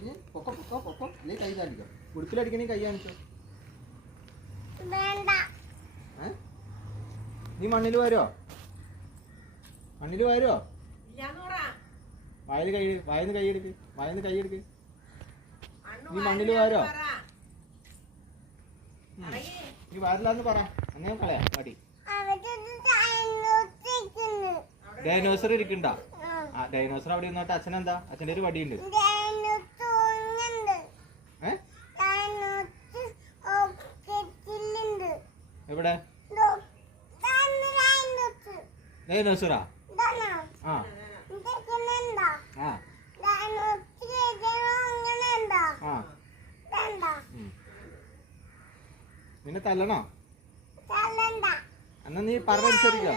പൊക്കം പൊക്കം പൊക്കം അല്ലെ കൈ കാണിക്കോ ഉടുപ്പിലടിക്കണേ കൈ കാണിച്ചോ നീ മണ്ണിൽ വരുമോ വായന്ന് കൈയെടുക്ക് നീ മണ്ണിൽ വരുമോ നീ വരില്ലാന്ന് പറ അങ്ങനെ കളയാ മടി ഡൈനോസർ ഇരിക്കണ്ട ആ ഡൈനോസർ അവിടെ ഇരുന്നോട്ടെ അച്ഛനെന്താ അച്ഛൻ്റെ ഒരു വടിയുണ്ട് എവിടെ ഡൈനോസറാ ആ നിന്നെ തല്ലണോ എന്നാ നീ പറഞ്ഞനുസരിക്കോ